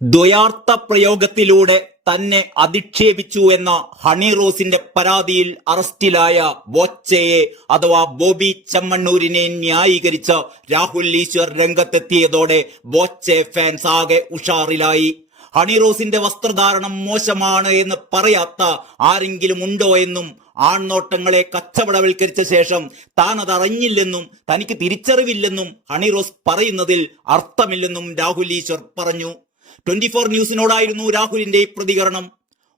ദ്വയാർത്ഥ പ്രയോഗത്തിലൂടെ തന്നെ അധിക്ഷേപിച്ചു എന്ന ഹണി റോസിന്റെ പരാതിയിൽ അറസ്റ്റിലായ ബോച്ചയെ അഥവാ ബോബി ചെമ്മണ്ണൂരിനെ ന്യായീകരിച്ച് രാഹുൽ ഈശ്വർ രംഗത്തെത്തിയതോടെ ബോച്ചെ ഫാൻസ് ആകെ ഉഷാറിലായി. ഹണി റോസിന്റെ വസ്ത്രധാരണം മോശമാണ് എന്ന് പറയാത്ത ആരെങ്കിലും ഉണ്ടോ എന്നും ആൺനോട്ടങ്ങളെ കച്ചവടവൽക്കരിച്ച ശേഷം താൻ അതറിഞ്ഞില്ലെന്നും തനിക്ക് തിരിച്ചറിവില്ലെന്നും ഹണി റോസ് പറയുന്നതിൽ അർത്ഥമില്ലെന്നും രാഹുൽ ഈശ്വർ പറഞ്ഞു. ട്വന്റി ഫോർ ന്യൂസിനോടായിരുന്നു രാഹുലിന്റെ പ്രതികരണം.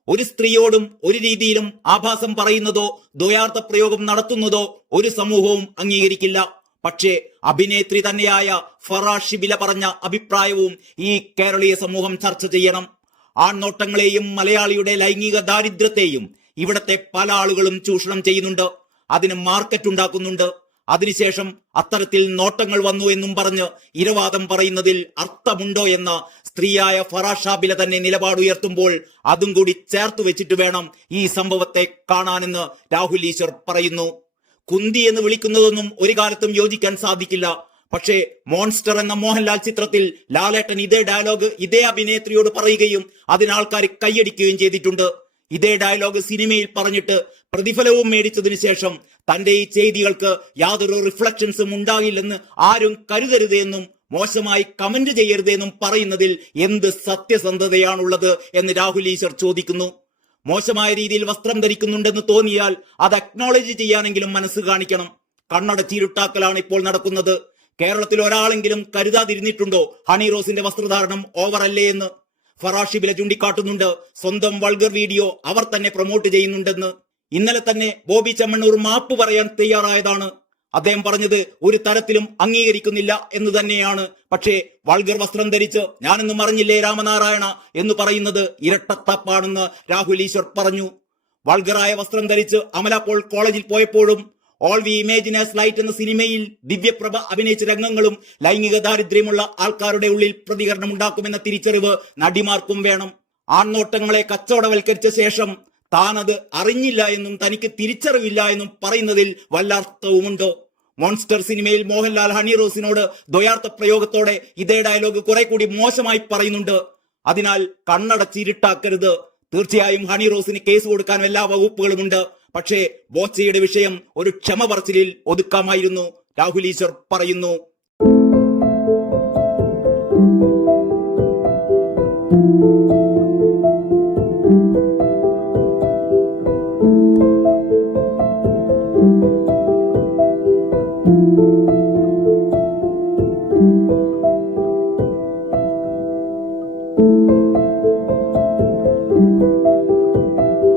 ഒരു സ്ത്രീയോടും ഒരു രീതിയിലും ആഭാസം പറയുന്നതോ ദ്വയാർത്ഥ പ്രയോഗം നടത്തുന്നതോ ഒരു സമൂഹവും അംഗീകരിക്കില്ല. പക്ഷേ അഭിനേത്രി തന്നെയായ ഫറാഷിബില പറഞ്ഞ അഭിപ്രായവും ഈ കേരളീയ സമൂഹം ചർച്ച ചെയ്യണം. ആൺനോട്ടങ്ങളെയും മലയാളിയുടെ ലൈംഗിക ദാരിദ്ര്യത്തെയും ഇവിടത്തെ പല ആളുകളും ചൂഷണം ചെയ്യുന്നുണ്ട്. അതിന് മാർക്കറ്റ് ഉണ്ടാക്കുന്നുണ്ട്. അതിനുശേഷം അത്തരത്തിൽ നോട്ടങ്ങൾ വന്നു എന്നും പറഞ്ഞ് ഇരവാദം പറയുന്നതിൽ അർത്ഥമുണ്ടോ എന്ന സ്ത്രീയായ ഫറാഷാബില തന്നെ നിലപാടുയർത്തുമ്പോൾ അതും കൂടി ചേർത്ത് വെച്ചിട്ട് വേണം ഈ സംഭവത്തെ കാണാനെന്ന് രാഹുൽ ഈശ്വർ പറയുന്നു. കുന്തി എന്ന് വിളിക്കുന്നതൊന്നും ഒരു കാലത്തും യോജിക്കാൻ സാധിക്കില്ല. പക്ഷേ മോൺസ്റ്റർ എന്ന മോഹൻലാൽ ചിത്രത്തിൽ ലാലേട്ടൻ ഇതേ ഡയലോഗ് ഇതേ അഭിനേത്രിയോട് പറയുകയും അതിനാൾക്കാർ കൈയടിക്കുകയും ചെയ്തിട്ടുണ്ട്. ഇതേ ഡയലോഗ് സിനിമയിൽ പറഞ്ഞിട്ട് പ്രതിഫലവും മേടിച്ചതിന് ശേഷം തന്റെ ഈ ചെയ്തികൾക്ക് യാതൊരു റിഫ്ലക്ഷൻസും ഉണ്ടാകില്ലെന്ന് ആരും കരുതരുതെന്നും മോശമായി കമന്റ് ചെയ്യരുതെന്നും പറയുന്നതിൽ എന്ത് സത്യസന്ധതയാണുള്ളത് എന്ന് രാഹുൽ ഈശ്വർ ചോദിക്കുന്നു. മോശമായ രീതിയിൽ വസ്ത്രം ധരിക്കുന്നുണ്ടെന്ന് തോന്നിയാൽ അത് അക്നോളജ് ചെയ്യാനെങ്കിലും മനസ്സ് കാണിക്കണം. കണ്ണടച്ചിരുട്ടാക്കലാണ് ഇപ്പോൾ നടക്കുന്നത്. കേരളത്തിൽ ഒരാളെങ്കിലും കരുതാതിരുന്നിട്ടുണ്ടോ? ഹണി റോസിന്റെ വസ്ത്രധാരണം ഓവറല്ലേ എന്ന്? ഫറാഷിബില ചൂണ്ടിക്കാട്ടുന്നുണ്ട്. സ്വന്തം വൾഗർ വീഡിയോ അവർ തന്നെ പ്രൊമോട്ട് ചെയ്യുന്നുണ്ടെന്ന്. ഇന്നലെ തന്നെ ബോബി ചെമ്മണ്ണൂർ മാപ്പ് പറയാൻ തയ്യാറായതാണ്. അദ്ദേഹം പറഞ്ഞത് ഒരു തരത്തിലും അംഗീകരിക്കുന്നില്ല എന്ന് തന്നെയാണ്. പക്ഷേ വൾഗർ വസ്ത്രം ധരിച്ച് ഞാനൊന്നും അറിഞ്ഞില്ലേ രാമനാരായണ എന്ന് പറയുന്നത് ഇരട്ടത്തപ്പാണെന്ന് രാഹുൽ ഈശ്വർ പറഞ്ഞു. വൾഗറായ വസ്ത്രം ധരിച്ച് അമല പോൾ കോളേജിൽ പോയപ്പോഴും ഓൾ വി ഇമേജിനേഴ്സ് ലൈറ്റ് എന്ന സിനിമയിൽ ദിവ്യപ്രഭ അഭിനയിച്ച രംഗങ്ങളും ലൈംഗിക ദാരിദ്ര്യമുള്ള ആൾക്കാരുടെ ഉള്ളിൽ പ്രതികരണം ഉണ്ടാക്കുമെന്ന തിരിച്ചറിവ് നടിമാർക്കും വേണം. ആൺനോട്ടങ്ങളെ കച്ചവടവൽക്കരിച്ച ശേഷം താനത് അറിഞ്ഞില്ല എന്നും തനിക്ക് തിരിച്ചറിവില്ല എന്നും പറയുന്നതിൽ വല്ലാർത്ഥവുമുണ്ടോ മോൺസ്റ്റർ സിനിമയിൽ മോഹൻലാൽ ഹണി റോസിനോട് ദ്വയാർത്ഥ പ്രയോഗത്തോടെ ഇതേ ഡയലോഗ് കുറെ കൂടി മോശമായി പറയുന്നുണ്ട്. അതിനാൽ കണ്ണടച്ചിരുട്ടാക്കരുത്. തീർച്ചയായും ഹണി റോസിന് കേസ് കൊടുക്കാൻ എല്ലാ വകുപ്പുകളുമുണ്ട്. പക്ഷേ ബോച്ചയുടെ വിഷയം ഒരു ക്ഷമ പറച്ചിലിൽ ഒതുക്കാമായിരുന്നു. രാഹുൽ ഈശ്വർ പറയുന്നു